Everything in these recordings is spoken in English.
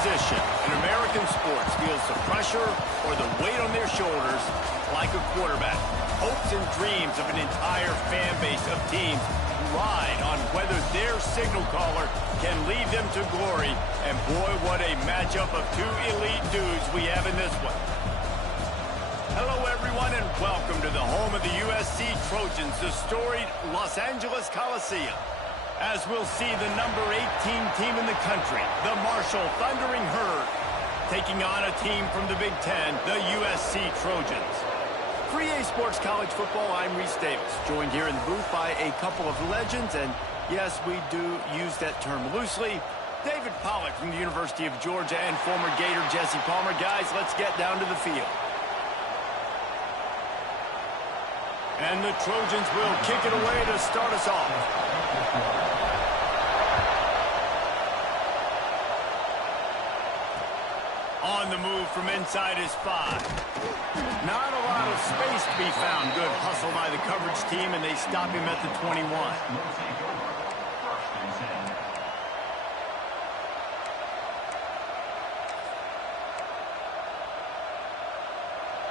position in American sports feels the pressure or the weight on their shoulders like a quarterback. Hopes and dreams of an entire fan base of teams ride on whether their signal caller can lead them to glory. And boy, what a matchup of two elite dudes we have in this one. Hello, everyone, and welcome to the home of the USC Trojans, the storied Los Angeles Coliseum. As we'll see the number 18 team in the country, the Marshall Thundering Herd, taking on a team from the Big Ten, the USC Trojans. For EA Sports College Football, I'm Reese Davis, joined here in the booth by a couple of legends, and yes, we do use that term loosely. David Pollack from the University of Georgia and former Gator Jesse Palmer. Guys, let's get down to the field. And the Trojans will kick it away to start us off. On the move from inside his 5. Not a lot of space to be found. Good hustle by the coverage team, and they stop him at the 21.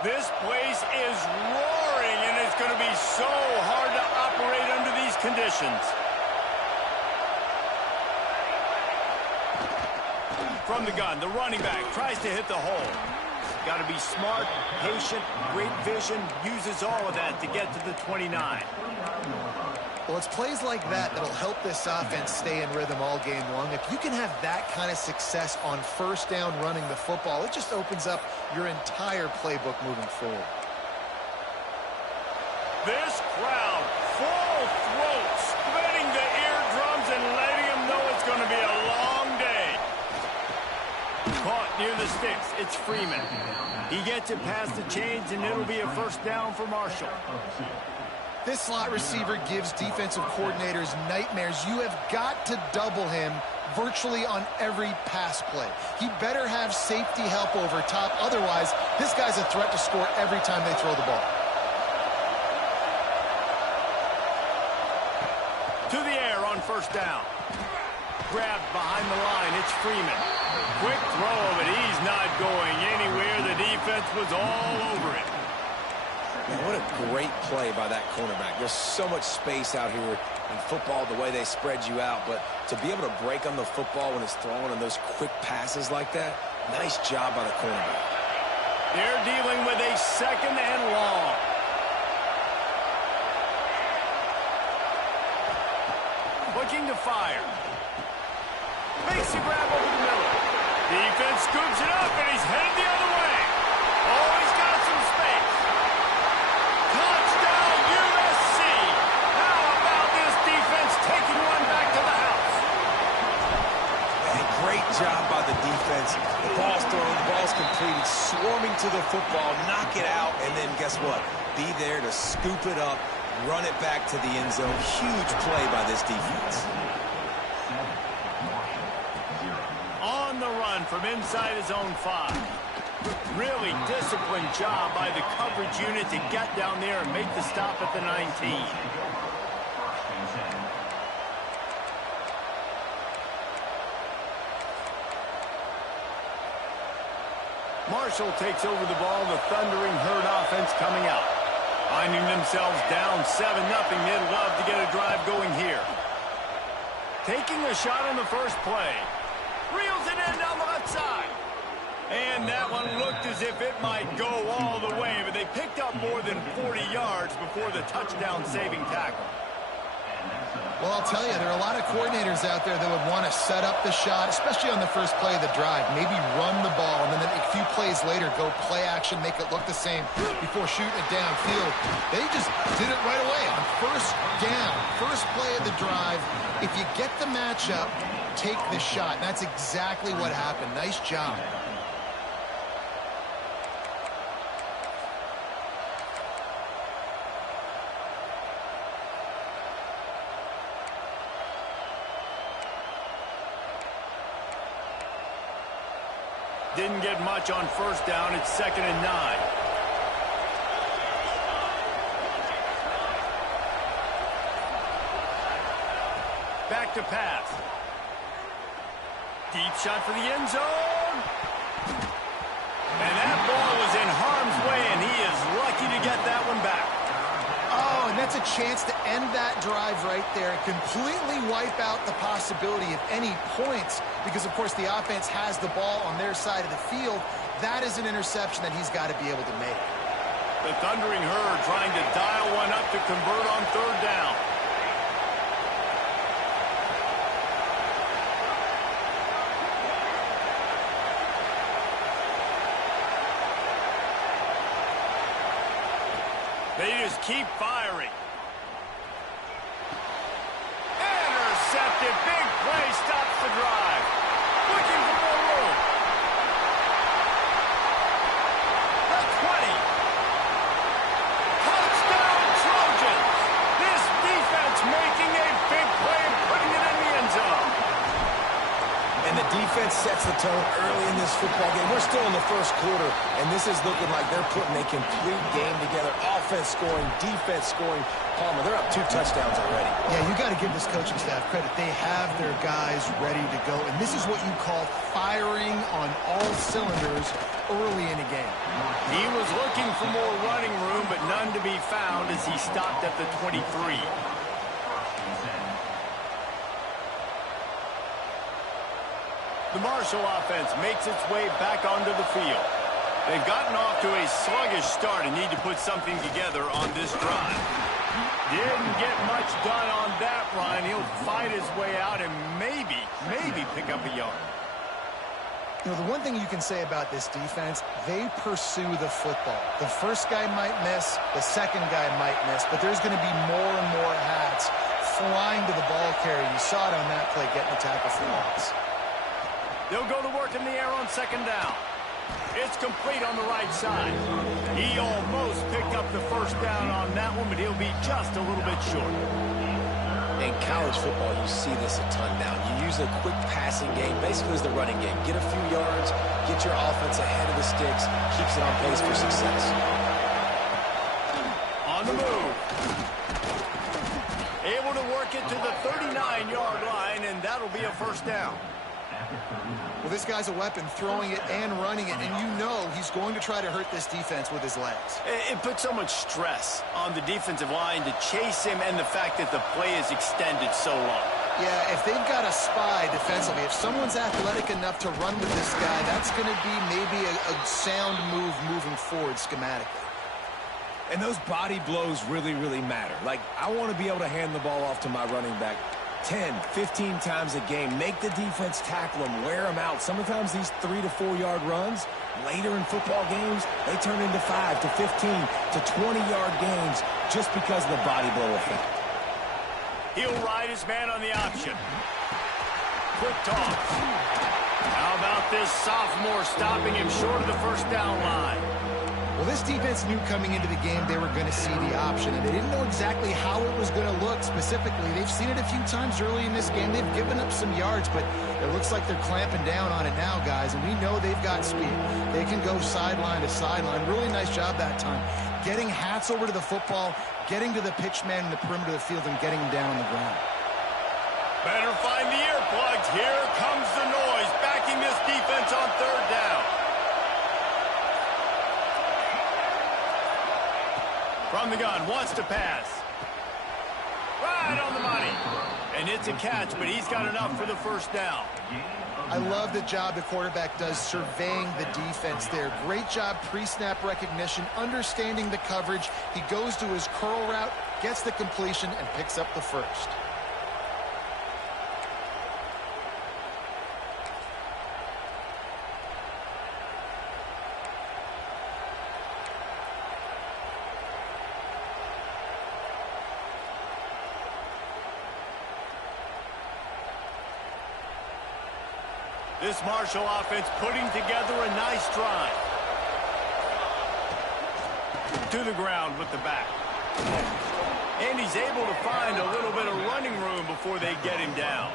This place is roaring, and it's going to be so hard to operate under these conditions. From the gun, the running back tries to hit the hole. Got to be smart, patient, great vision, uses all of that to get to the 29. Well, it's plays like that that'll help this offense stay in rhythm all game long. If you can have that kind of success on first down running the football, it just opens up your entire playbook moving forward. This crowd, full throat, splitting the eardrums and letting them know it's going to be a long day. Caught near the sticks. It's Freeman. He gets it past the chains, and it'll be a first down for Marshall. This slot receiver gives defensive coordinators nightmares. You have got to double him virtually on every pass play. He better have safety help over top. Otherwise, this guy's a threat to score every time they throw the ball. To the air on first down. Grabbed behind the line. It's Freeman. Quick throw, but he's not going anywhere. The defense was all over it. Man, what a great play by that cornerback. There's so much space out here in football, the way they spread you out. But to be able to break on the football when it's thrown on those quick passes like that, nice job by the cornerback. They're dealing with a second and long. Looking to fire. Makes a grab over the middle. Defense scoops it up, and he's headed the other way. Oh, he's got some space. Touchdown, USC. How about this defense taking one back to the house? Man, great job by the defense. The ball's thrown, the ball's completed, swarming to the football, knock it out, and then guess what? Be there to scoop it up, run it back to the end zone. Huge play by this defense. On the run from inside his own 5. Really disciplined job by the coverage unit to get down there and make the stop at the 19. Marshall takes over the ball. The Thundering Herd offense coming out. Finding themselves down 7-0. They'd love to get a drive going here. Taking a shot on the first play. Reels it in down the left side. And that one looked as if it might go all the way, but they picked up more than 40 yards before the touchdown-saving tackle. Well, I'll tell you, there are a lot of coordinators out there that would want to set up the shot, especially on the first play of the drive. Maybe run the ball, and then a few plays later, go play action, make it look the same before shooting it downfield. They just did it right away on first down, first play of the drive. If you get the matchup, take the shot. And that's exactly what happened. Nice job. Didn't get much on first down. It's 2nd and 9. Back to pass. Deep shot for the end zone. And that ball was in harm's way, and he is lucky to get that one back. Oh, and that's a chance to end that drive right there and completely wipe out the possibility of any points because, of course, the offense has the ball on their side of the field. That is an interception that he's got to be able to make. The Thundering Herd trying to dial one up to convert on third down. They just keep firing. Intercepted. Big play stops the drive. Looking for more room. The 20. Touchdown Trojans. This defense making a big play and putting it in the end zone. And the defense sets the tone early in this football game. We're still in the first quarter, and this is looking like they're putting a complete game together. Offense scoring, defense scoring. Palmer, they're up 2 touchdowns already. Yeah, you got to give this coaching staff credit. They have their guys ready to go, and this is what you call firing on all cylinders early in a game. He was looking for more running room, but none to be found as he stopped at the 23. The Marshall offense makes its way back onto the field. They've gotten off to a sluggish start and need to put something together on this drive. Didn't get much done on that run. He'll fight his way out and maybe pick up a yard. You know, the one thing you can say about this defense, they pursue the football. The first guy might miss, the second guy might miss, but there's going to be more and more hats flying to the ball carrier. You saw it on that play, getting the tackle for loss. They'll go to work in the air on second down. It's complete on the right side. He almost picked up the first down on that one, but he'll be just a little bit short. In college football, you see this a ton now. You use a quick passing game, basically as the running game. Get a few yards, get your offense ahead of the sticks, keeps it on pace for success. On the move. Able to work it to the 39-yard line, and that'll be a first down. Well, this guy's a weapon, throwing it and running it, and you know he's going to try to hurt this defense with his legs. It puts so much stress on the defensive line to chase him and the fact that the play is extended so long. Yeah, if they've got a spy defensively, if someone's athletic enough to run with this guy, that's going to be maybe a sound move moving forward schematically. And those body blows really, really matter. Like, I want to be able to hand the ball off to my running back 10, 15 times a game. Make the defense tackle them, wear them out. Sometimes these 3 to 4 yard runs, later in football games, they turn into 5 to 15 to 20-yard games just because of the body blow effect. He'll ride his man on the option. Quick toss. How about this sophomore stopping him short of the first down line? Well, this defense knew coming into the game they were going to see the option, and they didn't know exactly how it was going to look specifically. They've seen it a few times early in this game. They've given up some yards, but it looks like they're clamping down on it now, guys, and we know they've got speed. They can go sideline to sideline. Really nice job that time. Getting hats over to the football, getting to the pitch man in the perimeter of the field, and getting him down on the ground. Better find the earplugs. Here comes the noise, backing this defense on third down. From the gun, wants to pass. Right on the money. And it's a catch, but he's got enough for the first down. I love the job the quarterback does surveying the defense there. Great job pre-snap recognition, understanding the coverage. He goes to his curl route, gets the completion, and picks up the first. This Marshall offense putting together a nice drive. To the ground with the back. And he's able to find a little bit of running room before they get him down.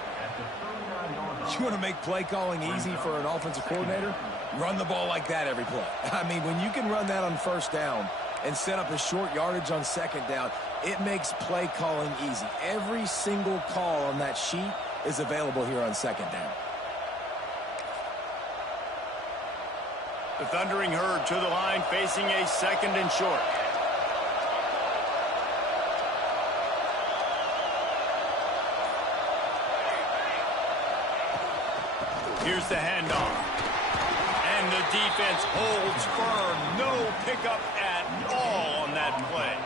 You want to make play calling easy for an offensive coordinator? Run the ball like that every play. I mean, when you can run that on first down and set up a short yardage on second down, it makes play calling easy. Every single call on that sheet is available here on second down. The Thundering Herd to the line, facing a 2nd and short. Here's the handoff. And the defense holds firm. No pickup at all on that play.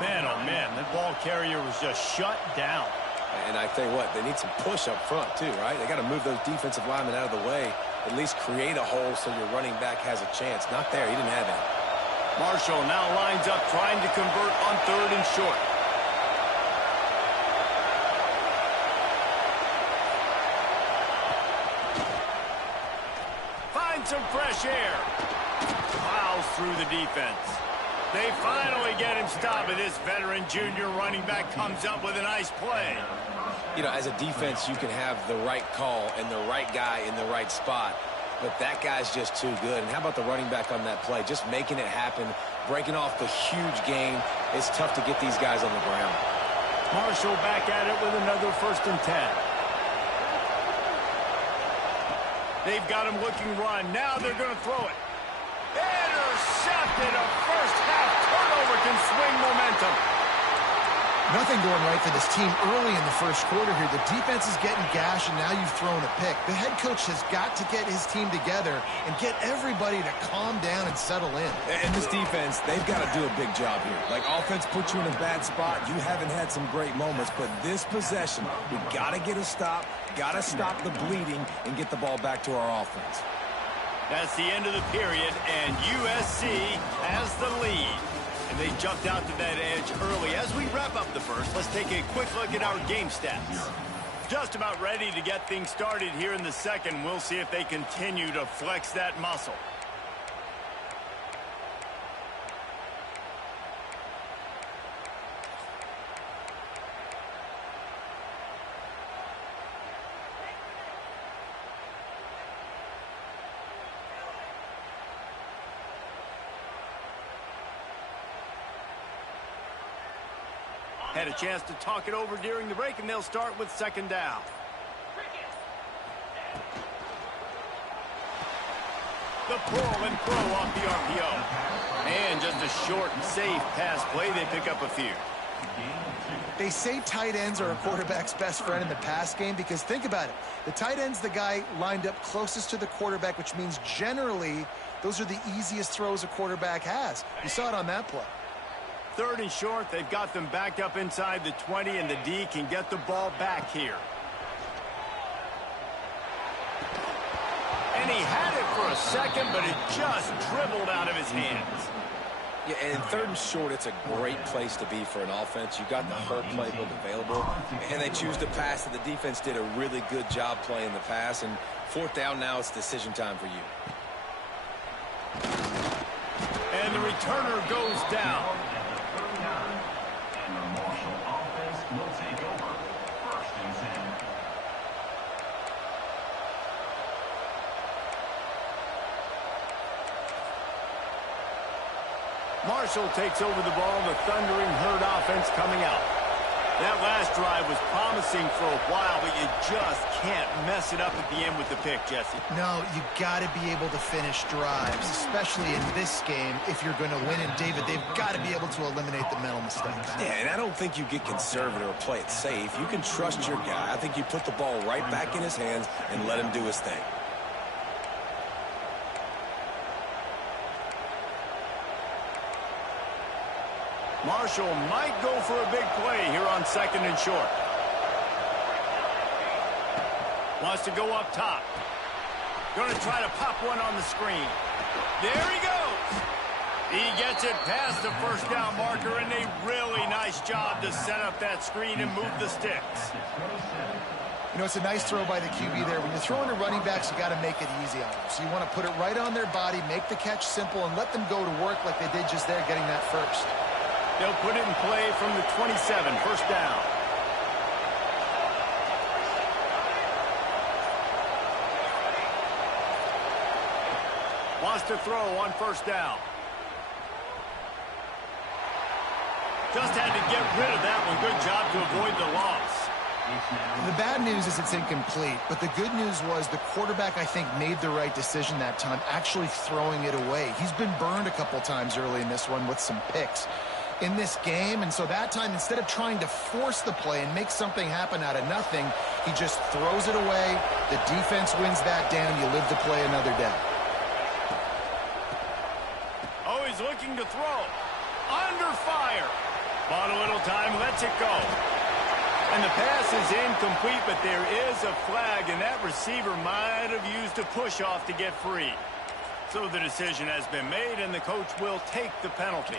Man, oh man, that ball carrier was just shut down. And I tell you what, they need some push up front too, right? They got to move those defensive linemen out of the way, at least create a hole so your running back has a chance. Not there. He didn't have that. Marshall now lines up trying to convert on 3rd and short. Finds some fresh air. Plows through the defense. They finally get him stopped, but this veteran junior running back comes up with a nice play. You know, as a defense, you can have the right call and the right guy in the right spot, but that guy's just too good. And how about the running back on that play? Just making it happen, breaking off the huge gain. It's tough to get these guys on the ground. Marshall back at it with another 1st and 10. They've got him looking run. Now they're going to throw it. Intercepted. A first-half turnover can swing momentum. Nothing going right for this team early in the first quarter here. The defense is getting gashed, and now you've thrown a pick. The head coach has got to get his team together and get everybody to calm down and settle in. And this defense, they've got to do a big job here. Like, offense puts you in a bad spot. You haven't had some great moments, but this possession, we got to get a stop, got to stop the bleeding, and get the ball back to our offense. That's the end of the period, and USC has the lead. And they jumped out to that edge early. As we wrap up the first, let's take a quick look at our game stats. Just about ready to get things started here in the second. We'll see if they continue to flex that muscle. Had a chance to talk it over during the break, and they'll start with 2nd down. The pull and throw off the RPO. And just a short and safe pass play. They pick up a few. They say tight ends are a quarterback's best friend in the pass game because think about it. The tight end's the guy lined up closest to the quarterback, which means generally those are the easiest throws a quarterback has. You saw it on that play. 3rd and short, they've got them backed up inside the 20, and the D can get the ball back here. And he had it for a second, but it just dribbled out of his hands. Yeah, and 3rd and short, it's a great place to be for an offense. You got the whole playbook available, and they choose to pass. And the defense did a really good job playing the pass. And 4th down now, it's decision time for you. And the returner goes down. Marshall takes over the ball. The Thundering Herd offense coming out. That last drive was promising for a while, but you just can't mess it up at the end with the pick, Jesse. No, you got to be able to finish drives, especially in this game if you're going to win. And, David, they've got to be able to eliminate the mental mistakes. Yeah, and I don't think you get conservative or play it safe. You can trust your guy. I think you put the ball right back in his hands and let him do his thing. Marshall might go for a big play here on 2nd and short. Wants to go up top. Going to try to pop one on the screen. There he goes. He gets it past the 1st down marker, and a really nice job to set up that screen and move the sticks. You know, it's a nice throw by the QB there. When you're throwing to running backs, you got to make it easy on them. So you want to put it right on their body, make the catch simple, and let them go to work like they did just there getting that first. They'll put it in play from the 27, 1st down. Wants to throw on 1st down. Just had to get rid of that one. Good job to avoid the loss. The bad news is it's incomplete, but the good news was the quarterback, I think, made the right decision that time, actually throwing it away. He's been burned a couple times early in this one with some picks in this game, and so that time, instead of trying to force the play and make something happen out of nothing, he just throws it away. The defense wins that down. You live to play another day. Oh, he's looking to throw. Under fire. Bought a little time, lets it go. And the pass is incomplete, but there is a flag, and that receiver might have used a push-off to get free. So the decision has been made, and the coach will take the penalty.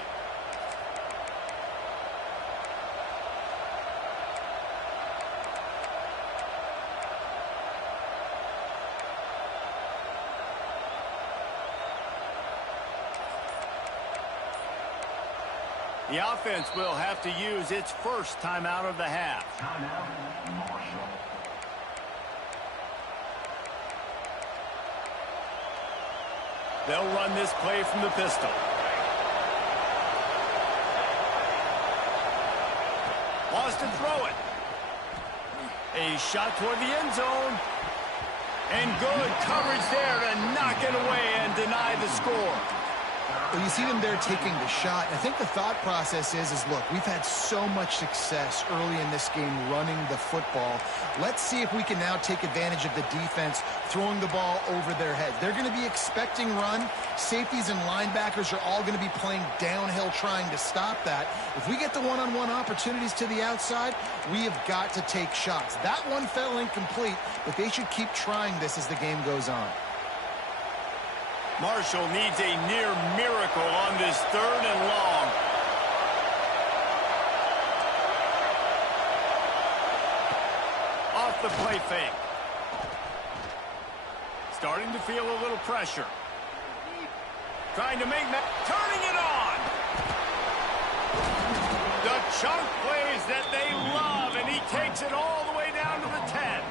The offense will have to use its first timeout of the half. They'll run this play from the pistol. Lost and throw it. A shot toward the end zone. And good coverage there to knock it away and deny the score. Well, you see them there taking the shot. I think the thought process is look, we've had so much success early in this game running the football. Let's see if we can now take advantage of the defense throwing the ball over their heads. They're going to be expecting run. Safeties and linebackers are all going to be playing downhill trying to stop that. If we get the one-on-one opportunities to the outside, we have got to take shots. That one fell incomplete, but they should keep trying this as the game goes on. Marshall needs a near miracle on this 3rd and long. Off the play fake. Starting to feel a little pressure. Trying to make that, turning it on. The chunk plays that they love, and he takes it all the way down to the 10.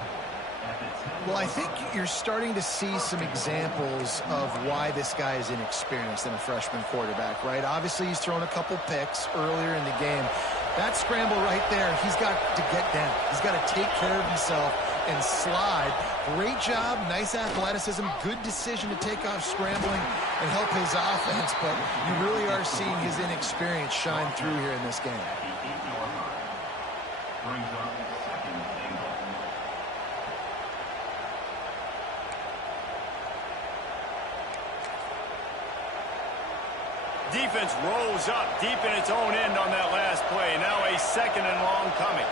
Well, I think you're starting to see some examples of why this guy is inexperienced in a freshman quarterback, right? Obviously, he's thrown a couple picks earlier in the game. That scramble right there, he's got to get down. He's got to take care of himself and slide. Great job, nice athleticism, good decision to take off scrambling and help his offense, but you really are seeing his inexperience shine through here in this game. Defense rolls up deep in its own end on that last play. Now a 2nd and long coming.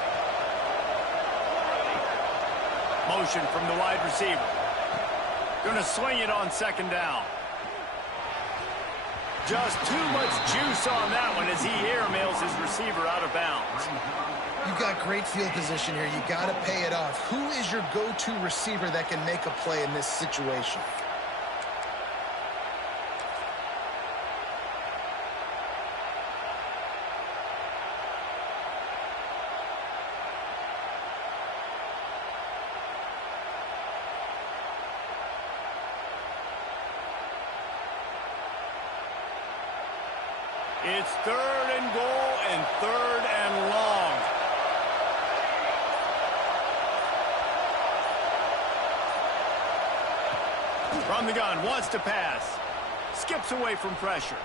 Motion from the wide receiver. Going to swing it on 2nd down. Just too much juice on that one as he airmails his receiver out of bounds. You've got great field position here. You got to pay it off. Who is your go-to receiver that can make a play in this situation? It's 3rd and goal and 3rd and long. From the gun, wants to pass. Skips away from pressure.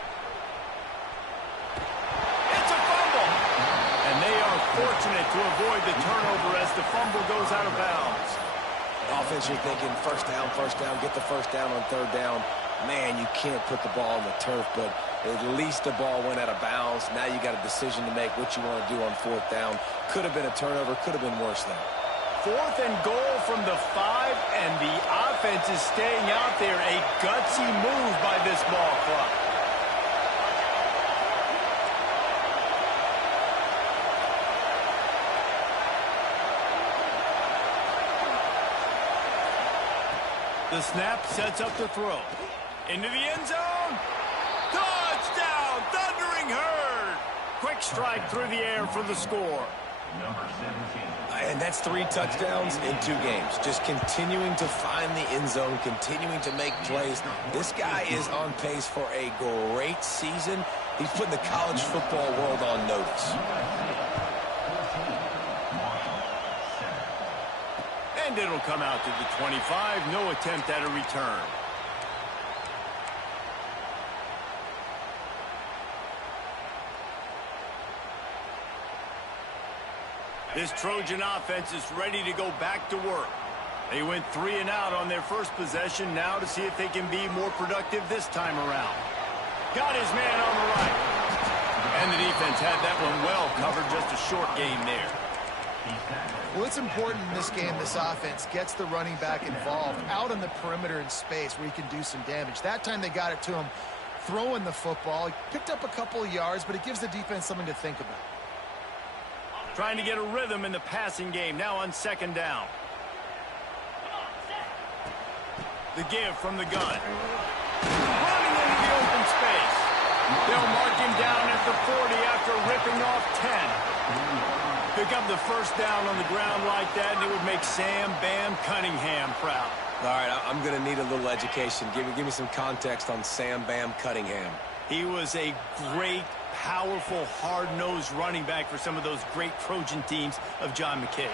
It's a fumble. And they are fortunate to avoid the turnover as the fumble goes out of bounds. Offense, you're thinking first down, get the first down on 3rd down. Man, you can't put the ball on the turf, but at least the ball went out of bounds. Now you got a decision to make what you want to do on 4th down. Could have been a turnover, could have been worse though. 4th and goal from the 5, and the offense is staying out there. A gutsy move by this ball club. The snap sets up the throw. Into the end zone. Touchdown, Thundering Herd. Quick strike through the air for the score. And that's 3 touchdowns in 2 games. Just continuing to find the end zone, continuing to make plays. This guy is on pace for a great season. He's putting the college football world on notice. And it'll come out to the 25. No attempt at a return. This Trojan offense is ready to go back to work. They went 3 and out on their first possession, now to see if they can be more productive this time around. Got his man on the right. And the defense had that one well covered, just a short game there. Well, it's important in this game, this offense gets the running back involved out on the perimeter in space where he can do some damage. That time they got it to him throwing the football. He picked up a couple of yards, but it gives the defense something to think about. Trying to get a rhythm in the passing game, now on second down. The give from the gun. Running into the open space. They'll mark him down at the 40 after ripping off 10. Pick up the first down on the ground like that, and it would make Sam Bam Cunningham proud. All right, I'm going to need a little education. Give me some context on Sam Bam Cunningham. He was a great, powerful, hard-nosed running back for some of those great Trojan teams of John McKay.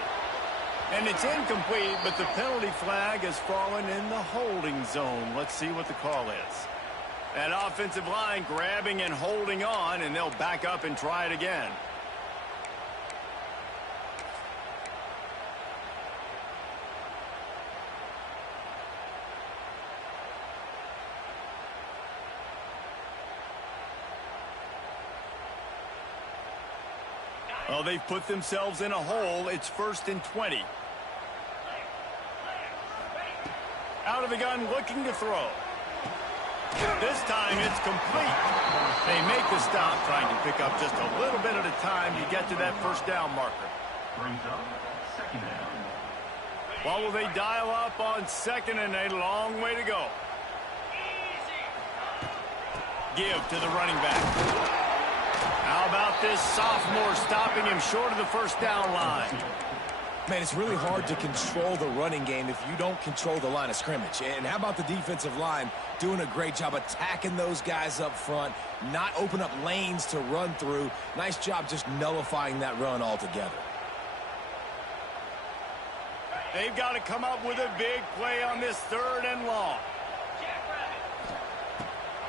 And it's incomplete, but the penalty flag has fallen in the holding zone. Let's see what the call is. That offensive line grabbing and holding on, and they'll back up and try it again. Well, they've put themselves in a hole. It's 1st and 20. Out of the gun, looking to throw. This time it's complete. They make the stop, trying to pick up just a little bit at a time to get to that first down marker. Brings up second down. Well, will they dial up on second and a long way to go? Give to the running back. How about this sophomore stopping him short of the first down line? Man, it's really hard to control the running game if you don't control the line of scrimmage. And how about the defensive line doing a great job attacking those guys up front, not open up lanes to run through. Nice job just nullifying that run altogether. They've got to come up with a big play on this 3rd and long.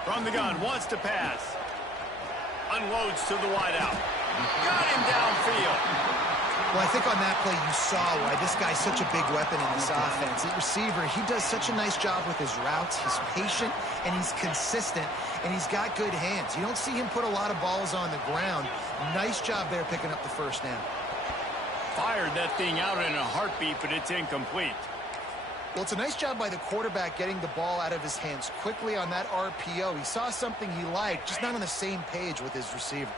From the gun, wants to pass. Unloads to the wideout. Got him downfield. Well, I think on that play you saw why this guy's such a big weapon in this offense. The receiver, he does such a nice job with his routes. He's patient, and he's consistent, and he's got good hands. You don't see him put a lot of balls on the ground. Nice job there picking up the first down. Fired that thing out in a heartbeat, but it's incomplete. Well, it's a nice job by the quarterback getting the ball out of his hands quickly on that RPO. He saw something he liked, just not on the same page with his receiver.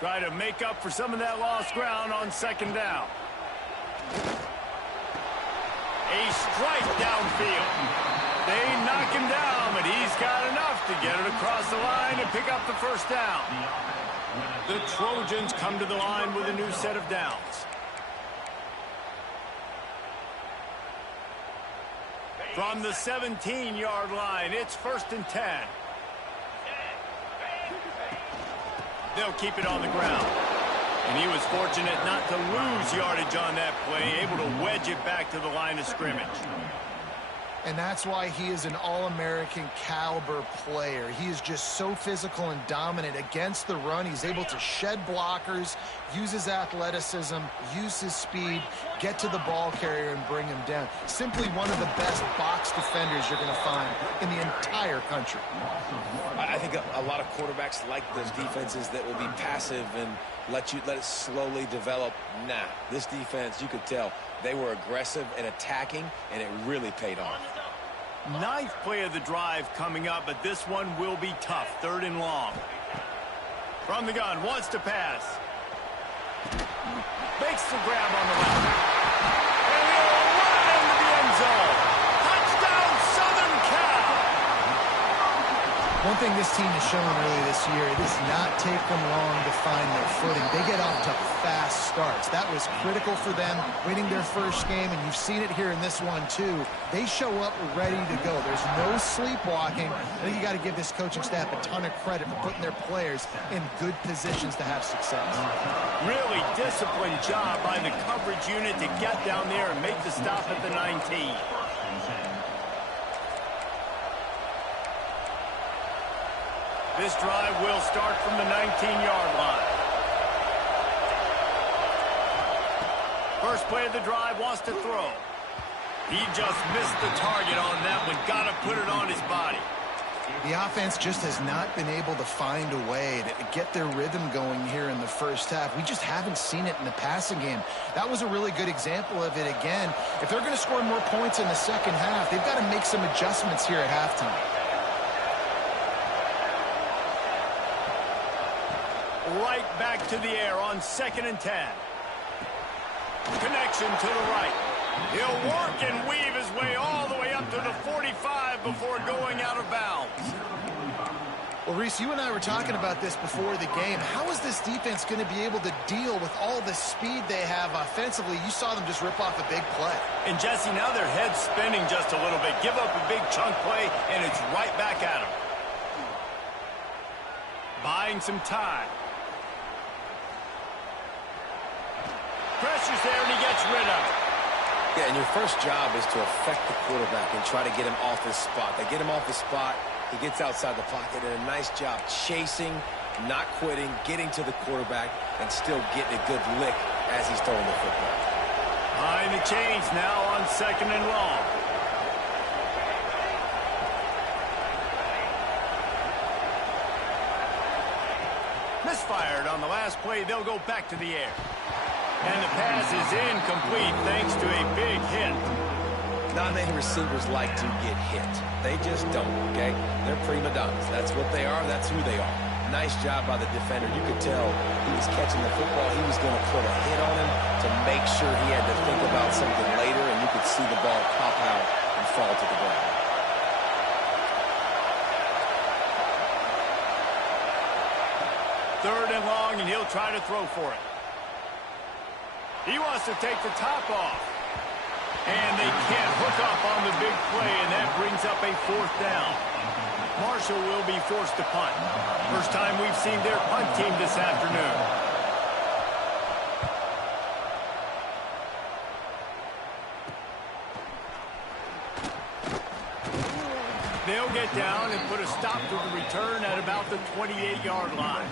Try to make up for some of that lost ground on second down. A strike downfield. They knock him down, but he's got enough to get it across the line and pick up the first down. The Trojans come to the line with a new set of downs. From the 17-yard line, it's 1st and 10. They'll keep it on the ground. And he was fortunate not to lose yardage on that play, able to wedge it back to the line of scrimmage. And that's why he is an All-American caliber player. He is just so physical and dominant against the run. He's able to shed blockers, use his athleticism, use his speed, get to the ball carrier and bring him down. Simply one of the best box defenders you're going to find in the entire country. I think a lot of quarterbacks like those defenses that will be passive and let it slowly develop. Nah, this defense, you could tell, they were aggressive and attacking, and it really paid off. 9th play of the drive coming up, but this one will be tough. 3rd and long. From the gun, wants to pass. Makes the grab on the left. And he'll run into the end zone. Touchdown, Southern Cal! One thing thing this team has shown early this year, it does not take them long to find their footing. They get off to fast starts. That was critical for them winning their first game, and you've seen it here in this one too. They show up ready to go. There's no sleepwalking. I think you got to give this coaching staff a ton of credit for putting their players in good positions to have success. Really disciplined job by the coverage unit to get down there and make the stop at the 19. This drive will start from the 19-yard line. First play of the drive, wants to throw. He just missed the target on that one. Got to put it on his body. The offense just has not been able to find a way to get their rhythm going here in the first half. We just haven't seen it in the passing game. That was a really good example of it again. If they're going to score more points in the second half, they've got to make some adjustments here at halftime. Right back to the air on 2nd and 10. Connection to the right. He'll work and weave his way all the way up to the 45 before going out of bounds. Well, Reese, you and I were talking about this before the game. How is this defense going to be able to deal with all the speed they have offensively? You saw them just rip off a big play. And, Jesse, now their head's spinning just a little bit. Give up a big chunk play, and it's right back at them. Buying some time. Pressure's there, and he gets rid of it. Yeah, and your first job is to affect the quarterback and try to get him off his spot. They get him off his spot, he gets outside the pocket, and a nice job chasing, not quitting, getting to the quarterback, and still getting a good lick as he's throwing the football. Behind the chains now on 2nd and long. Misfired on the last play. They'll go back to the air. And the pass is incomplete thanks to a big hit. Not many receivers like to get hit. They just don't, okay? They're prima donnas. That's what they are. That's who they are. Nice job by the defender. You could tell he was catching the football. He was going to put a hit on him to make sure he had to think about something later, and you could see the ball pop out and fall to the ground. Third and long, and he'll try to throw for it. He wants to take the top off. And they can't hook up on the big play, and that brings up a 4th down. Marshall will be forced to punt. First time we've seen their punt team this afternoon. They'll get down and put a stop to the return at about the 28-yard line.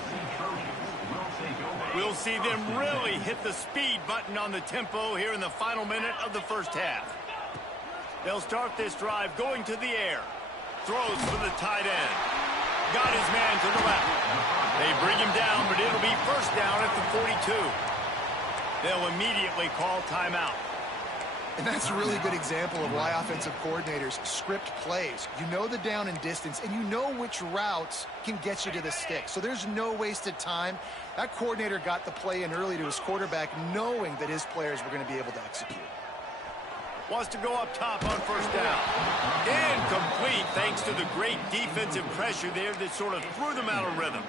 We'll see them really hit the speed button on the tempo here in the final minute of the first half. They'll start this drive going to the air. Throws for the tight end. Got his man to the left. They bring him down, but it'll be first down at the 42. They'll immediately call timeout. And that's a really good example of why offensive coordinators script plays. You know the down and distance, and you know which routes can get you to the stick. So there's no wasted time. That coordinator got the play in early to his quarterback, knowing that his players were going to be able to execute. Wants to go up top on first down. Incomplete thanks to the great defensive pressure there that sort of threw them out of rhythm.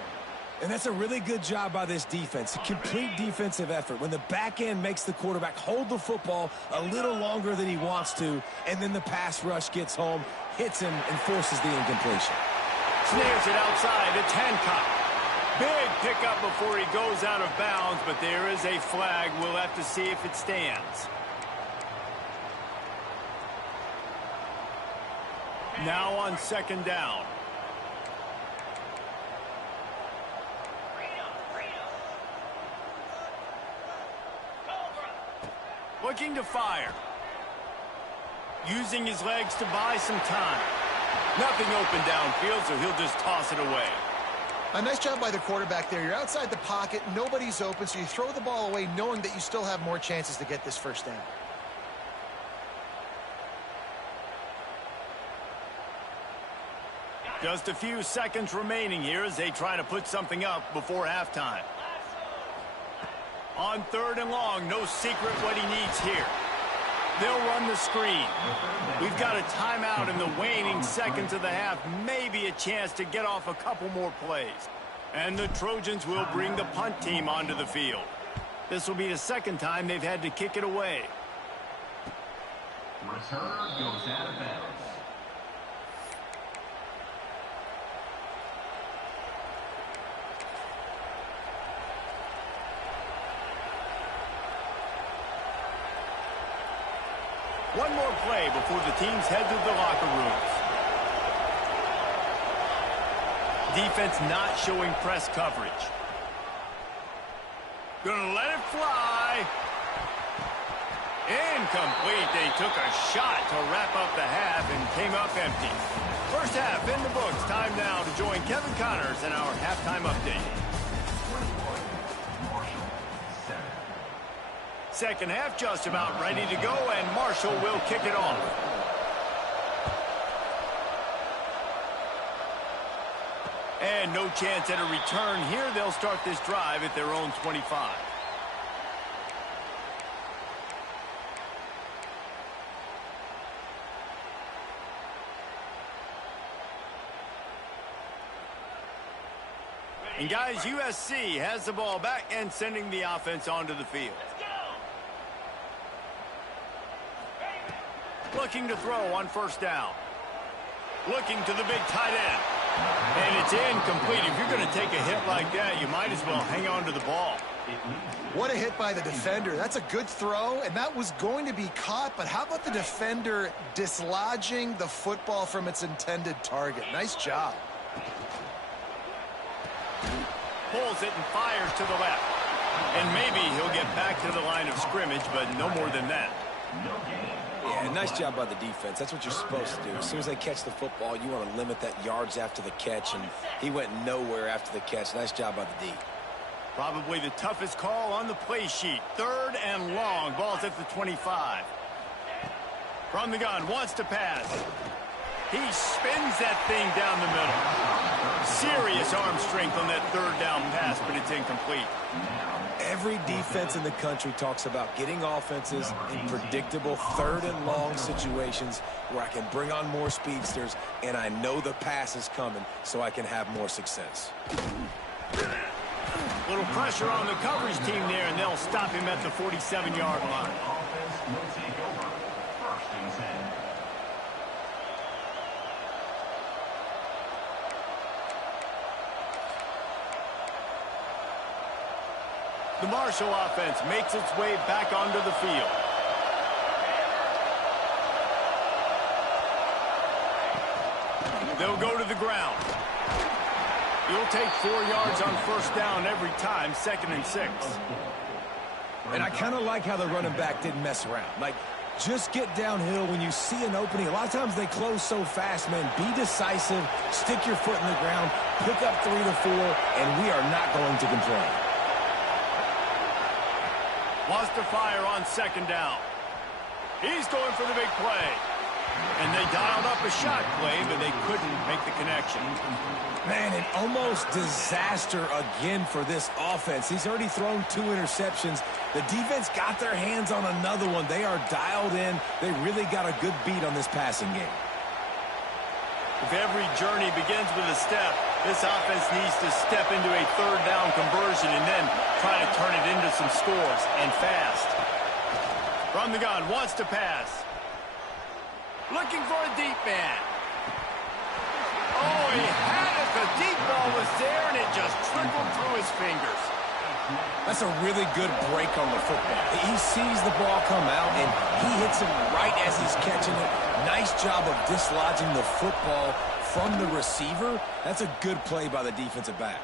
And that's a really good job by this defense. A complete defensive effort. When the back end makes the quarterback hold the football a little longer than he wants to, and then the pass rush gets home, hits him, and forces the incompletion. Snares it outside. It's Hancock. Big pickup before he goes out of bounds, but there is a flag. We'll have to see if it stands. Now on 2nd down. Looking to fire. Using his legs to buy some time. Nothing open downfield, so he'll just toss it away. A nice job by the quarterback there. You're outside the pocket, nobody's open, so you throw the ball away knowing that you still have more chances to get this first down. Just a few seconds remaining here as they try to put something up before halftime. On 3rd and long, no secret what he needs here. They'll run the screen. We've got a timeout in the waning seconds of the half. Maybe a chance to get off a couple more plays. And the Trojans will bring the punt team onto the field. This will be the second time they've had to kick it away. Return goes out of bounds. One more play before the teams head to the locker rooms. Defense not showing press coverage. Gonna let it fly. Incomplete. They took a shot to wrap up the half and came up empty. First half in the books. Time now to join Kevin Connors in our halftime update. Second half just about ready to go, and Marshall will kick it off. And no chance at a return here. They'll start this drive at their own 25. And guys, USC has the ball back and sending the offense onto the field. Looking to throw on first down. Looking to the big tight end. And it's incomplete. If you're going to take a hit like that, you might as well hang on to the ball. What a hit by the defender. That's a good throw, and that was going to be caught, but how about the defender dislodging the football from its intended target? Nice job. Pulls it and fires to the left. And maybe he'll get back to the line of scrimmage, but no more than that. Yeah, nice job by the defense. That's what you're supposed to do. As soon as they catch the football, you want to limit that yards after the catch, and he went nowhere after the catch. Nice job by the D. Probably the toughest call on the play sheet. Third and long. Ball's at the 25. From the gun, wants to pass. He spins that thing down the middle. Serious arm strength on that third down pass, but it's incomplete. Every defense in the country talks about getting offenses in predictable third and long situations where I can bring on more speedsters and I know the pass is coming so I can have more success. Little pressure on the coverage team there, and they'll stop him at the 47-yard line. Offense will take over. First and 10. The Marshall offense makes its way back onto the field. They'll go to the ground. You'll take 4 yards on first down every time, 2nd and 6. And I kind of like how the running back didn't mess around. Like, just get downhill when you see an opening. A lot of times they close so fast, man. Be decisive, stick your foot in the ground, pick up 3 to 4, and we are not going to complain. Wants to fire on 2nd down. He's going for the big play. And they dialed up a shot play, but they couldn't make the connection. Man, an almost disaster again for this offense. He's already thrown 2 interceptions. The defense got their hands on another one. They are dialed in. They really got a good beat on this passing game. If every journey begins with a step, this offense needs to step into a third down conversion and then try to turn it into some scores, and fast. From the gun, wants to pass. Looking for a deep man. Oh, he had it. The deep ball was there, and it just trickled through his fingers. That's a really good break on the football. He sees the ball come out, and he hits it right as he's catching it. Nice job of dislodging the football from the receiver. That's a good play by the defensive back.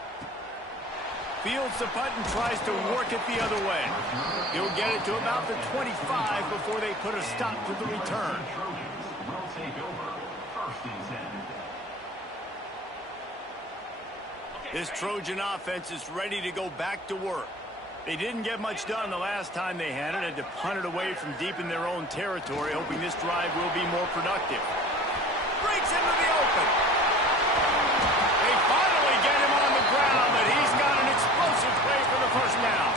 Fields the punt and tries to work it the other way. He'll get it to about the 25 before they put a stop to the return. Trojans will take over. First and 10. This Trojan offense is ready to go back to work. They didn't get much done the last time they had it. Had to punt it away from deep in their own territory, hoping this drive will be more productive. Breaks into the open. They finally get him on the ground, but he's got an explosive play for the first down.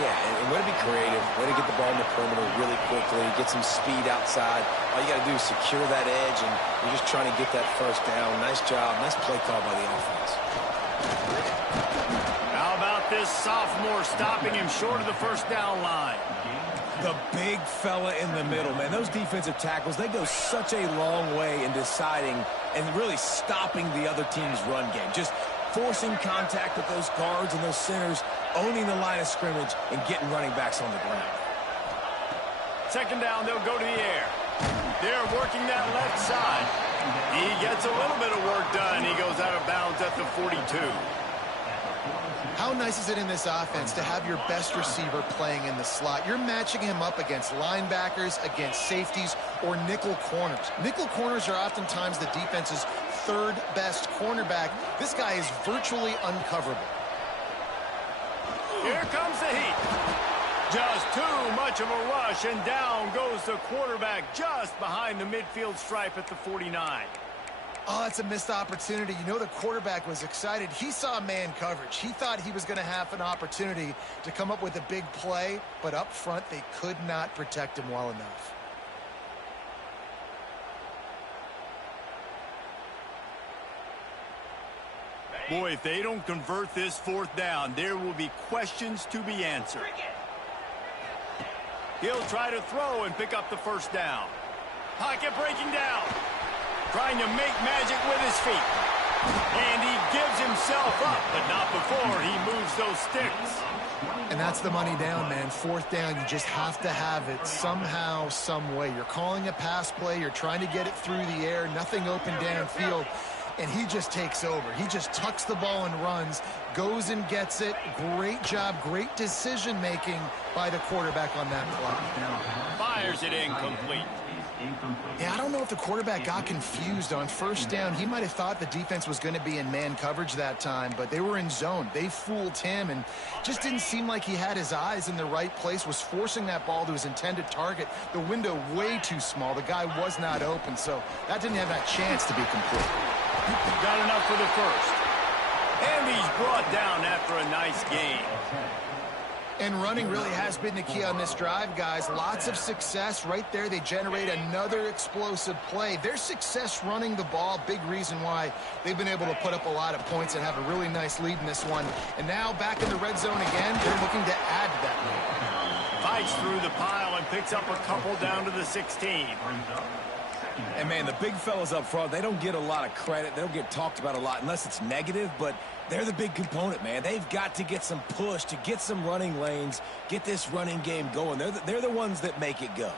Yeah, and Way to be creative. Way to get the ball in the perimeter really quickly. Get some speed outside. All you got to do is secure that edge, and you're just trying to get that first down. Nice job. Nice play call by the offense. How about this sophomore stopping him short of the first down line? The big fella in the middle, man. Those defensive tackles, they go such a long way in deciding and really stopping the other team's run game. Just forcing contact with those guards and those centers, owning the line of scrimmage, and getting running backs on the ground. Second down, they'll go to the air. They're working that left side. He gets a little bit of work done. He goes out of bounds at the 42. How nice is it in this offense to have your best receiver playing in the slot? You're matching him up against linebackers, against safeties, or nickel corners. Nickel corners are oftentimes the defense's third best cornerback. This guy is virtually uncoverable. Here comes the heat. Just too much of a rush, and down goes the quarterback just behind the midfield stripe at the 49. Oh, that's a missed opportunity. You know, the quarterback was excited. He saw man coverage. He thought he was going to have an opportunity to come up with a big play, but up front, they could not protect him well enough. Boy, if they don't convert this fourth down, there will be questions to be answered. He'll try to throw and pick up the first down. Pocket breaking down. Trying to make magic with his feet. And he gives himself up, but not before he moves those sticks. And that's the money down, man. Fourth down, you just have to have it somehow, some way. You're calling a pass play. You're trying to get it through the air. Nothing open downfield. And he just takes over. He just tucks the ball and runs, goes and gets it. Great job, great decision-making by the quarterback on that play. Fires it incomplete. Yeah, I don't know if the quarterback got confused on first down. He might have thought the defense was going to be in man coverage that time, but they were in zone. They fooled him and just didn't seem like he had his eyes in the right place, was forcing that ball to his intended target. The window way too small. The guy was not open, so that didn't have that chance to be complete. Got enough for the first. And he's brought down after a nice gain. And running really has been the key on this drive, guys. Lots of success right there. They generate another explosive play. Their success running the ball, big reason why they've been able to put up a lot of points and have a really nice lead in this one. And now back in the red zone again, they're looking to add to that lead. Fights through the pile and picks up a couple down to the 16. And, man, the big fellas up front, they don't get a lot of credit. They don't get talked about a lot unless it's negative, but they're the big component, man. They've got to get some push to get some running lanes, get this running game going. They're the ones that make it go.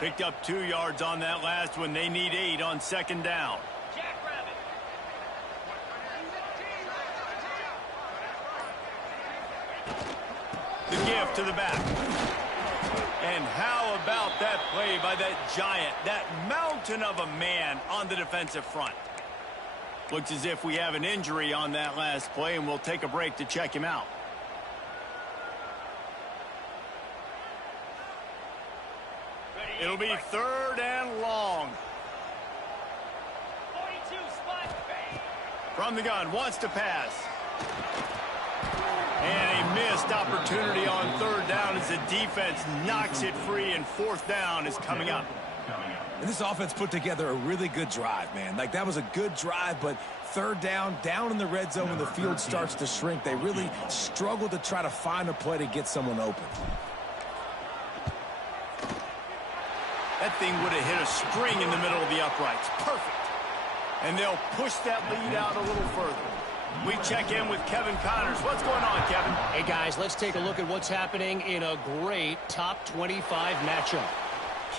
Picked up 2 yards on that last one. They need 8 on second down. The give to the back. And how about that play by that giant, that mountain of a man on the defensive front? Looks as if we have an injury on that last play, and we'll take a break to check him out. It'll be third and long. From the gun, wants to pass. And a missed opportunity on third down as the defense knocks it free, and fourth down is coming up. And this offense put together a really good drive, man. Like, that was a good drive, but third down in the red zone when the field starts to shrink, they really struggle to try to find a play to get someone open. That thing would have hit a string in the middle of the uprights. Perfect. And they'll push that lead out a little further. We check in with Kevin Connors. What's going on, Kevin? Hey, guys, let's take a look at what's happening in a great top 25 matchup.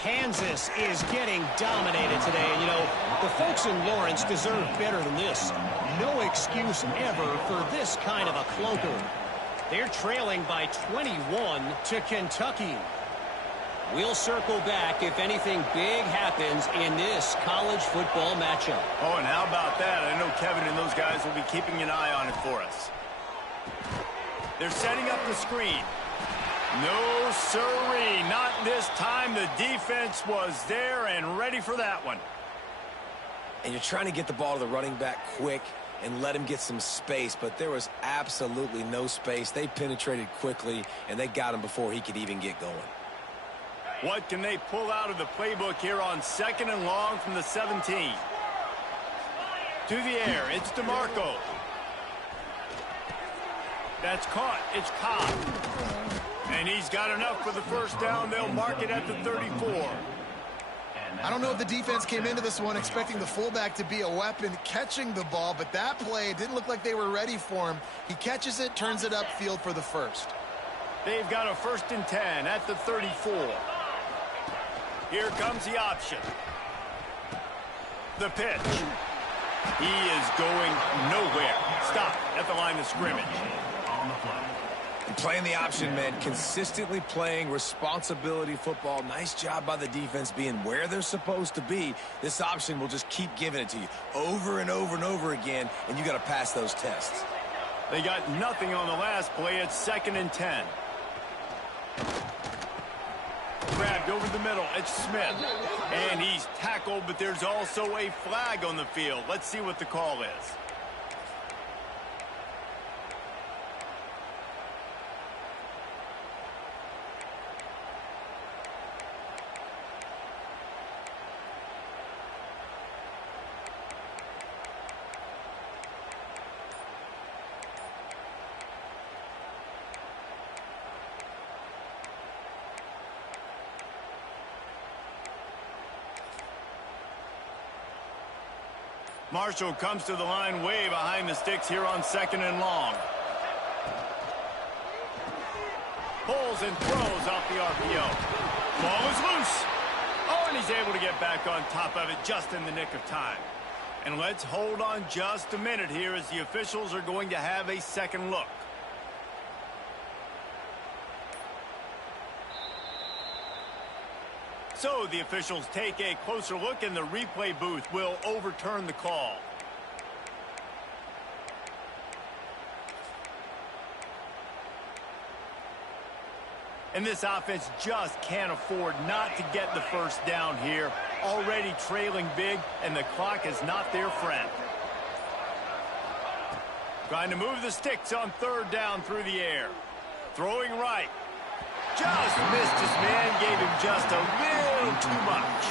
Kansas is getting dominated today. And, you know, the folks in Lawrence deserve better than this. No excuse ever for this kind of a clunker. They're trailing by 21 to Kentucky. We'll circle back if anything big happens in this college football matchup. Oh, and how about that? I know Kevin and those guys will be keeping an eye on it for us. They're setting up the screen. No, sirree, not this time. The defense was there and ready for that one. And you're trying to get the ball to the running back quick. and let him get some space, but there was absolutely no space. They penetrated quickly, and they got him before he could even get going. What can they pull out of the playbook here on 2nd and long from the 17? To the air, it's DeMarco. That's caught. It's Cobb. And he's got enough for the first down. They'll mark it at the 34. I don't know if the defense came into this one expecting the fullback to be a weapon catching the ball, but that play didn't look like they were ready for him. He catches it, turns it upfield for the first. They've got a 1st and 10 at the 34. Here comes the option. The pitch. He is going nowhere. Stop at the line of scrimmage. On the play. Playing the option meant consistently playing responsibility football. Nice job by the defense being where they're supposed to be. This option will just keep giving it to you over and over and over again, and you got to pass those tests. They got nothing on the last play. It's 2nd and 10. Grabbed over the middle. It's Smith. And he's tackled, but there's also a flag on the field. Let's see what the call is. Marshall comes to the line way behind the sticks here on 2nd and long. Pulls and throws off the RPO. Ball is loose. Oh, and he's able to get back on top of it just in the nick of time. And let's hold on just a minute here as the officials are going to have a second look. So the officials take a closer look, and the replay booth will overturn the call. And this offense just can't afford not to get the first down here. Already trailing big, and the clock is not their friend. Trying to move the sticks on 3rd down through the air. Throwing right. Just missed his man, gave him just a little too much.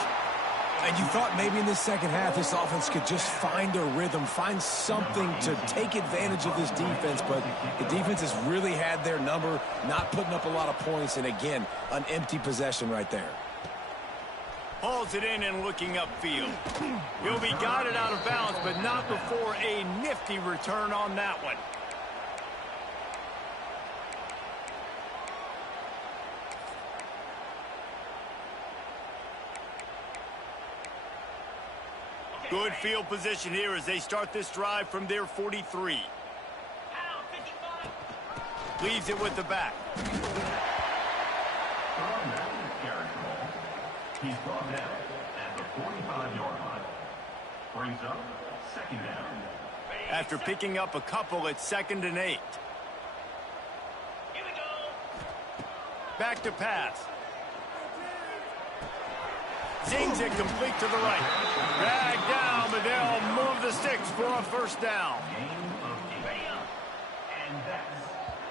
And you thought maybe in the second half this offense could just find a rhythm, find something to take advantage of this defense, but the defense has really had their number, not putting up a lot of points, and again, an empty possession right there. Hauls it in and looking upfield. He'll be guided out of bounds, but not before a nifty return on that one. Good field position here as they start this drive from their 43. Leaves it with the back. He's brought down at the 45-yard line. Brings up 2nd down. After picking up a couple, it's 2nd and 8. Back to pass. Zings it complete to the right. Drag down, but they'll move the sticks for a first down. And that's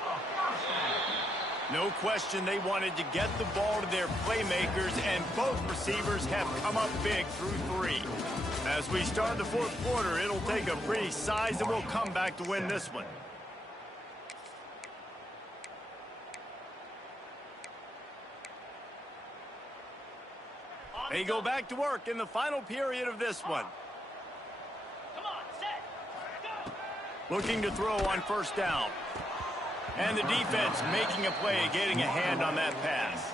a first down. No question they wanted to get the ball to their playmakers, and both receivers have come up big through 3. As we start the 4th quarter, it'll take a pretty sizable comeback to win this one. They go back to work in the final period of this one. Come on, set, go. Looking to throw on 1st down. And the defense making a play, getting a hand on that pass.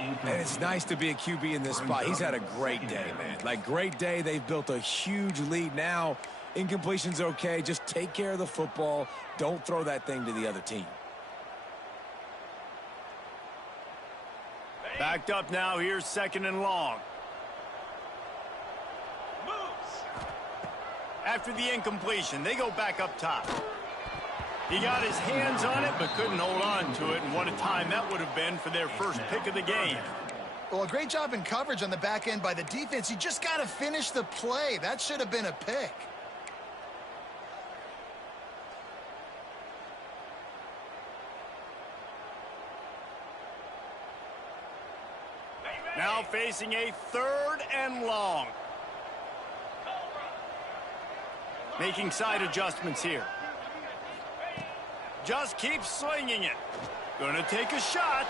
And it's nice to be a QB in this spot. He's had a great day, man. Like, great day. They've built a huge lead now. Incompletion's okay. Just take care of the football. Don't throw that thing to the other team. Backed up now. Here's 2nd and long. After the incompletion, they go back up top. He got his hands on it, but couldn't hold on to it, and what a time that would have been for their first pick of the game. Well, a great job in coverage on the back end by the defense. You just got to finish the play. That should have been a pick. Now facing a 3rd and long. Making side adjustments here. Just keeps slinging it. Gonna take a shot.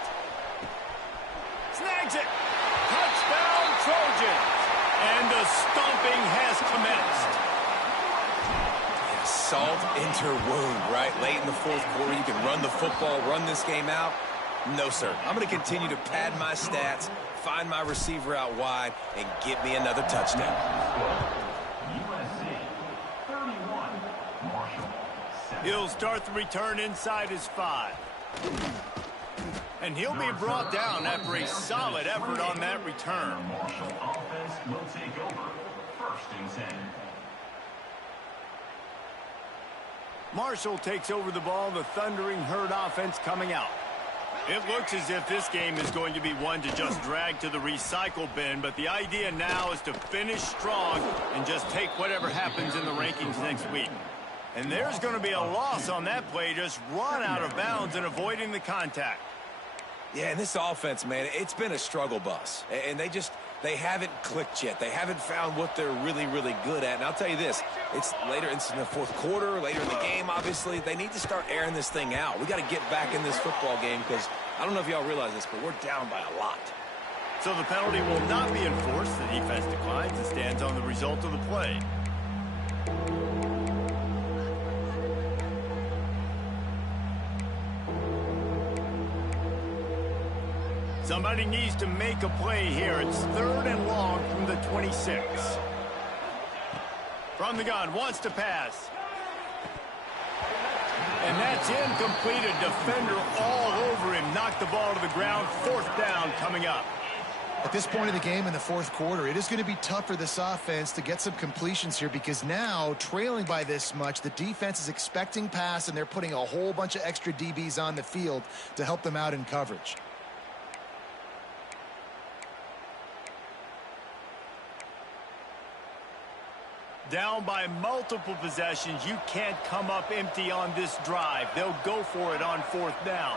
Snags it. Touchdown, Trojans. And the stomping has commenced. Salt into wound, right? Late in the 4th quarter, you can run the football, run this game out. No, sir. I'm going to continue to pad my stats, find my receiver out wide, and get me another touchdown. USC 31, Marshall 7. He'll start the return inside his 5. And he'll be brought down after a solid effort on that return. Marshall offense will take over 1st and 10. Marshall takes over the ball, the Thundering Herd offense coming out. It looks as if this game is going to be one to just drag to the recycle bin, but the idea now is to finish strong and just take whatever happens in the rankings next week. And there's going to be a loss on that play, just run out of bounds and avoiding the contact. Yeah, and this offense, man, it's been a struggle bus. And they haven't clicked yet. They haven't found what they're really, really good at. And I'll tell you this, it's in the 4th quarter, later in the game, obviously. They need to start airing this thing out. We got to get back in this football game because I don't know if y'all realize this, but we're down by a lot. So the penalty will not be enforced. The defense declines and stands on the result of the play. Somebody needs to make a play here. It's 3rd and long from the 26. From the gun, wants to pass. And that's incomplete. A defender all over him. Knocked the ball to the ground. 4th down coming up. At this point of the game in the 4th quarter, it is going to be tough for this offense to get some completions here because now, trailing by this much, the defense is expecting pass, and they're putting a whole bunch of extra DBs on the field to help them out in coverage. Down by multiple possessions, you can't come up empty on this drive. They'll go for it on 4th down.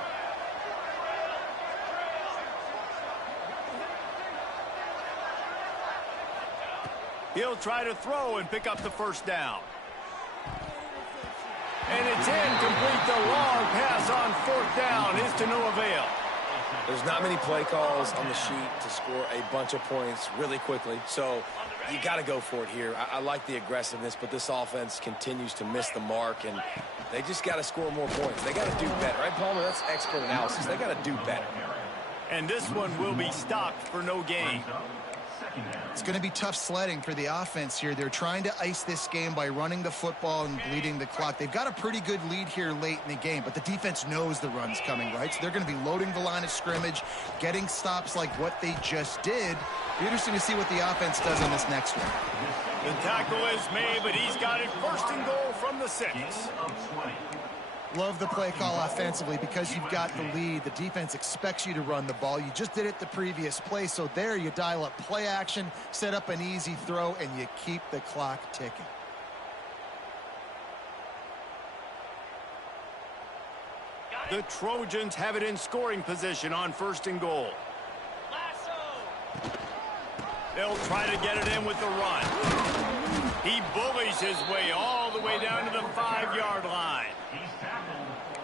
He'll try to throw and pick up the 1st down. And it's incomplete. The long pass on 4th down is to no avail. There's not many play calls on the sheet to score a bunch of points really quickly, so you got to go for it here. I like the aggressiveness, but this offense continues to miss the mark, and they just got to score more points. They got to do better, right, Palmer? That's expert analysis. They got to do better. And this one will be stopped for no gain. It's going to be tough sledding for the offense here. They're trying to ice this game by running the football and bleeding the clock. They've got a pretty good lead here late in the game, but the defense knows the run's coming, right? So they're going to be loading the line of scrimmage, getting stops like what they just did. Be interesting to see what the offense does on this next one. The tackle is made, but he's got it 1st and goal from the 6. Love the play call offensively because you've got the lead. The defense expects you to run the ball. You just did it the previous play, so there you dial up play action, set up an easy throw, and you keep the clock ticking. The Trojans have it in scoring position on 1st and goal. They'll try to get it in with the run. He bullies his way all the way down to the 5-yard line.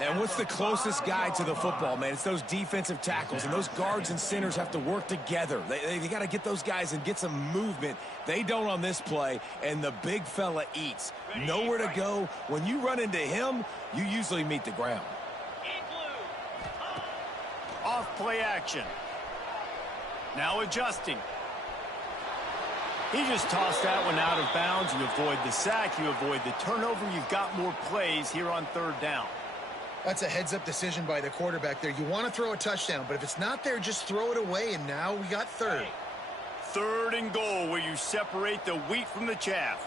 And what's the closest guy to the football, man? It's those defensive tackles, and those guards and centers have to work together. They got to get those guys and get some movement. They don't on this play, and the big fella eats. Nowhere to go. When you run into him, you usually meet the ground. Off play action. Now adjusting. He just tossed that one out of bounds. You avoid the sack. You avoid the turnover. You've got more plays here on 3rd down. That's a heads-up decision by the quarterback there. You want to throw a touchdown, but if it's not there, just throw it away, and now we got 3rd. 3rd and goal, where you separate the wheat from the chaff.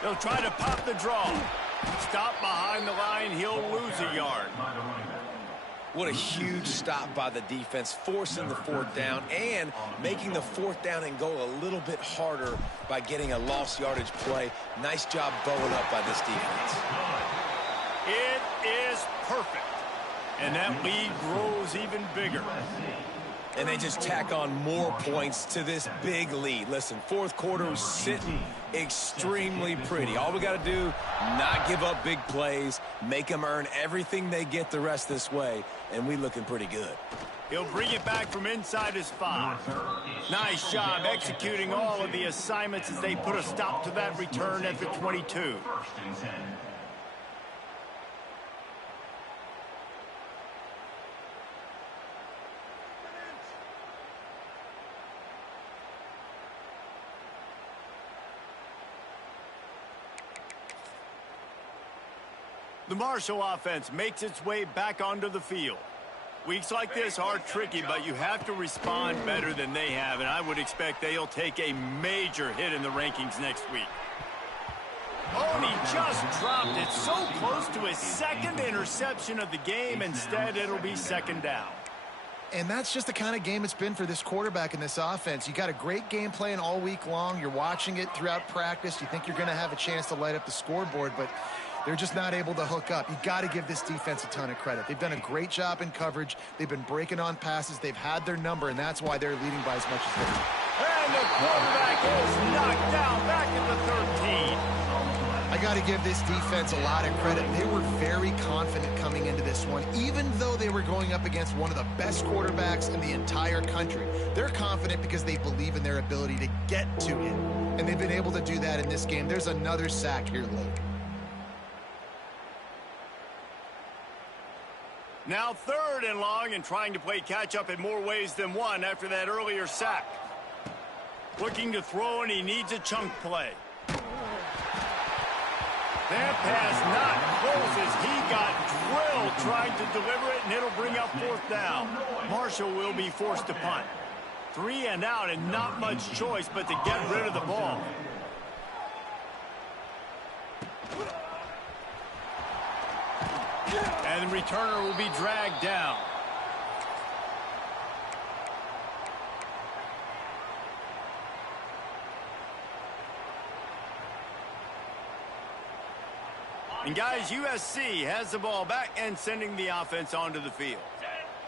They'll try to pop the draw. Stop behind the line. He'll lose a yard. What a huge stop by the defense, forcing the 4th down and making the 4th down and goal a little bit harder by getting a lost yardage play. Nice job bowing up by this defense. It is perfect. And that lead grows even bigger. And they just tack on more points to this big lead. Listen, fourth quarter is sitting extremely pretty. All we got to do, not give up big plays, make them earn everything they get the rest this way, and we looking pretty good. He'll bring it back from inside his 5. Nice job executing all of the assignments as they put a stop to that return at the 22. The Marshall offense makes its way back onto the field. Weeks like this are tricky, but you have to respond better than they have, and I would expect they'll take a major hit in the rankings next week. Oh, and he just dropped it so close to his second interception of the game. Instead, it'll be second down. And that's just the kind of game it's been for this quarterback in this offense. You got a great game plan all week long. You're watching it throughout practice. You think you're going to have a chance to light up the scoreboard, but they're just not able to hook up. You got to give this defense a ton of credit. They've done a great job in coverage. They've been breaking on passes. They've had their number, and that's why they're leading by as much as they are. And the quarterback is knocked down back at the 13. I got to give this defense a lot of credit. They were very confident coming into this one, even though they were going up against one of the best quarterbacks in the entire country. They're confident because they believe in their ability to get to him, and they've been able to do that in this game. There's another sack here late. Now 3rd and long, and trying to play catch-up in more ways than one after that earlier sack. Looking to throw, and he needs a chunk play. That pass not close as he got drilled trying to deliver it, and it'll bring up 4th down. Marshall will be forced to punt. 3 and out, and not much choice but to get rid of the ball. And the returner will be dragged down. And guys, USC has the ball back and sending the offense onto the field.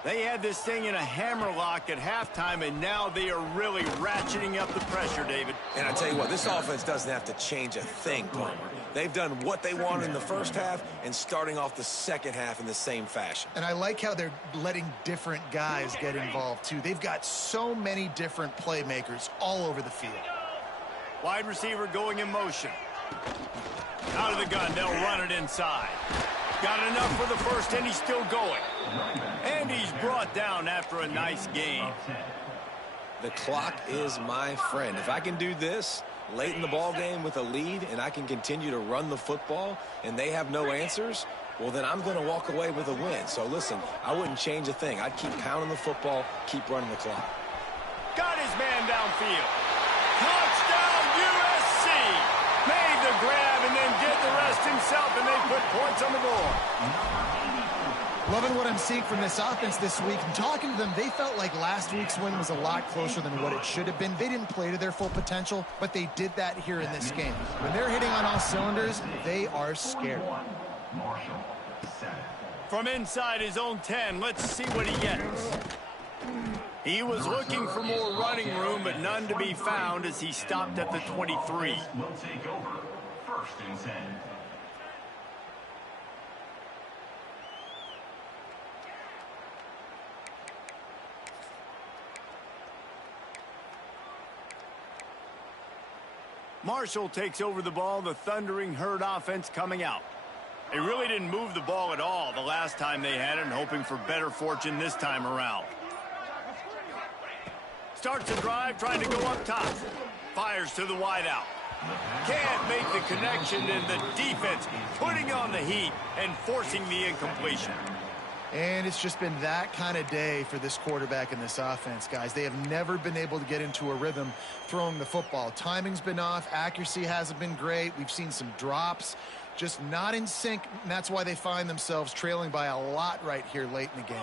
They had this thing in a hammerlock at halftime, and now they are really ratcheting up the pressure, David. And I tell you what, this offense doesn't have to change a thing, Palmer. They've done what they wanted in the first half and starting off the second half in the same fashion. And I like how they're letting different guys get involved, too. They've got so many different playmakers all over the field. Wide receiver going in motion. Out of the gun, they'll run it inside. Got enough for the first, and he's still going. And he's brought down after a nice gain. The clock is my friend. If I can do this late in the ball game with a lead and I can continue to run the football and they have no answers, well, then I'm going to walk away with a win. So, listen, I wouldn't change a thing. I'd keep pounding the football, keep running the clock. Got his man downfield. Touchdown, USC! Made the grab and then did the rest himself, and they put points on the board. Loving what I'm seeing from this offense this week. And talking to them, they felt like last week's win was a lot closer than what it should have been. They didn't play to their full potential, but they did that here in this game. When they're hitting on all cylinders, they are scared. From inside his own 10, let's see what he gets. He was looking for more running room, but none to be found as he stopped at the 23. Will take over 1st and 10. Marshall takes over the ball, the Thundering Herd offense coming out. They really didn't move the ball at all the last time they had it, and hoping for better fortune this time around. Starts a drive, trying to go up top. Fires to the wideout. Can't make the connection, and the defense putting on the heat and forcing the incompletion. And it's just been that kind of day for this quarterback in this offense, guys. They have never been able to get into a rhythm throwing the football. Timing's been off. Accuracy hasn't been great. We've seen some drops, just not in sync, and that's why they find themselves trailing by a lot right here late in the game.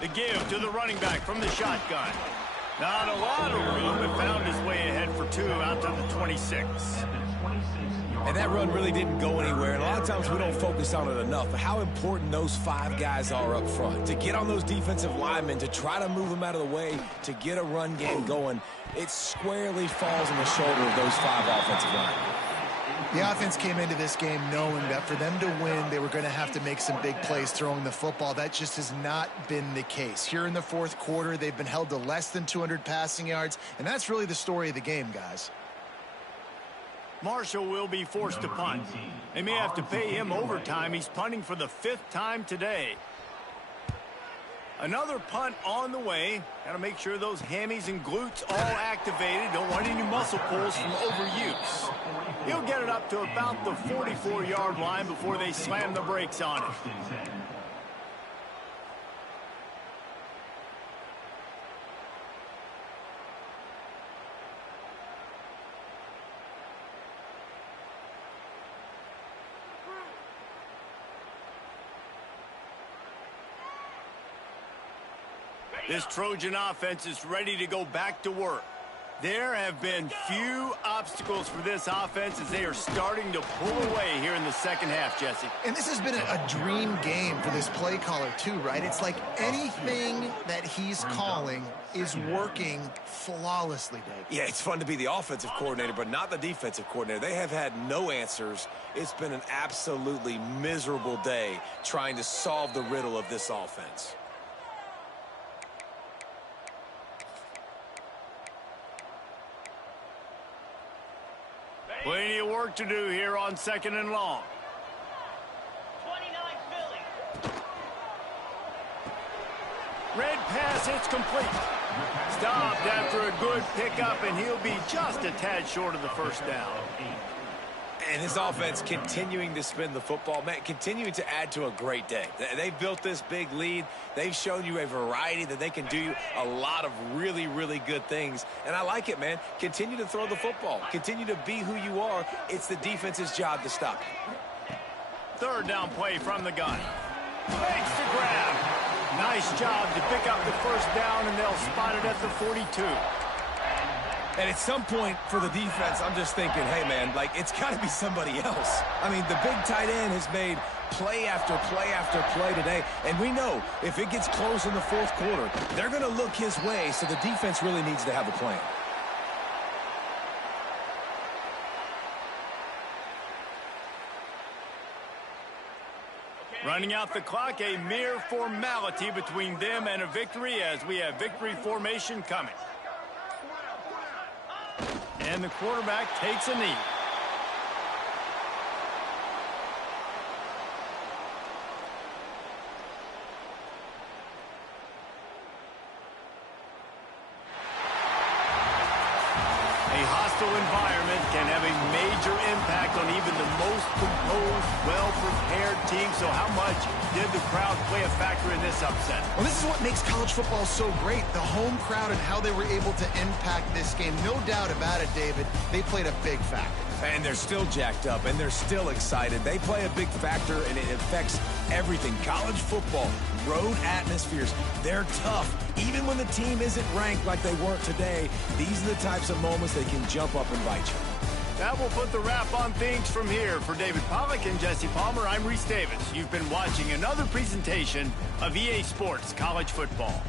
The give to the running back from the shotgun. Not a lot of room, but found his way ahead for 2 out to the 26. At the 26-yard And that run really didn't go anywhere. And a lot of times we don't focus on it enough. But how important those 5 guys are up front. To get on those defensive linemen, to try to move them out of the way, to get a run game going, it squarely falls on the shoulder of those 5 offensive linemen. The offense came into this game knowing that for them to win, they were going to have to make some big plays throwing the football. That just has not been the case. Here in the fourth quarter, they've been held to less than 200 passing yards, and that's really the story of the game, guys. Marshall will be forced to punt. They may have to pay him overtime. He's punting for the 5th time today. Another punt on the way. Got to make sure those hammies and glutes all activated. Don't want any muscle pulls from overuse. He'll get it up to about the 44-yard line before they slam the brakes on it. This Trojan offense is ready to go back to work. There have been few obstacles for this offense as they are starting to pull away here in the second half, Jesse. And this has been a dream game for this play caller too, right? It's like anything that he's calling is working flawlessly, Dave. Yeah, it's fun to be the offensive coordinator, but not the defensive coordinator. They have had no answers. It's been an absolutely miserable day trying to solve the riddle of this offense. Plenty of work to do here on 2nd and long. 29 Philly. Red pass hits complete. Stopped after a good pickup, and he'll be just a tad short of the first down. And his offense continuing to spin the football, man, continuing to add to a great day. They've built this big lead. They've shown you a variety that they can do a lot of really, really good things. And I like it, man. Continue to throw the football. Continue to be who you are. It's the defense's job to stop you. 3rd down play from the gun. Makes the grab. Nice job to pick up the first down, and they'll spot it at the 42. And at some point for the defense, I'm just thinking, hey, man, like, it's got to be somebody else. I mean, the big tight end has made play after play after play today. And we know if it gets close in the fourth quarter, they're going to look his way, so the defense really needs to have a plan. Running out the clock, a mere formality between them and a victory as we have victory formation coming. And the quarterback takes a knee. A hostile environment can have a major impact on even the most composed, well-prepared team. So how much did the crowd play a factor in this upset? Well, this is what makes college football so great, the home crowd and how they were able to impact this game. No doubt about it, David, they played a big factor. And they're still jacked up, and they're still excited. They play a big factor, and it affects everything. College football, road atmospheres, they're tough. Even when the team isn't ranked like they weren't today, these are the types of moments they can jump up and bite you. That will put the wrap on things from here. For David Pollack and Jesse Palmer, I'm Reese Davis. You've been watching another presentation of EA Sports College Football.